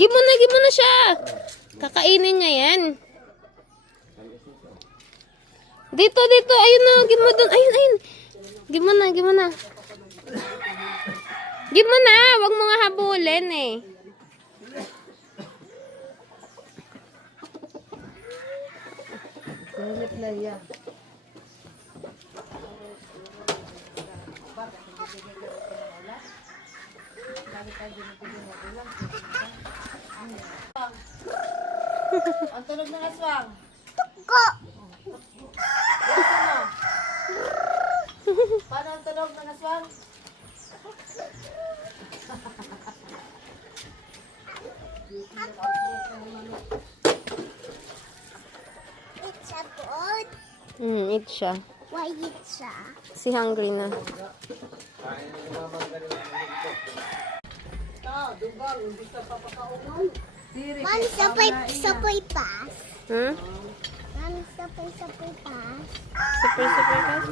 Give mo na siya. Kakainin niya yan. Dito. Ayun na, give mo dun. Ayun. Give mo na. Give mo na. Huwag mo nga habulin eh. Ang tunog ng aswang. Tuko. Paano ang tunog ng aswang? It's a good. Eat siya. Why it's a? Si hungry na. Mami, sabay pass. Hmm? Mami, sabay pass. Super fast.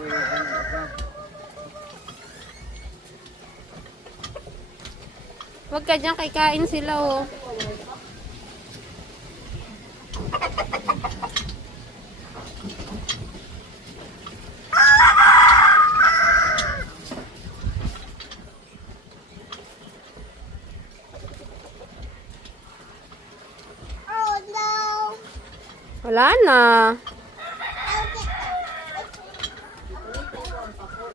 Huwag ka dyan, kain sila oh. Oh no. Wala na.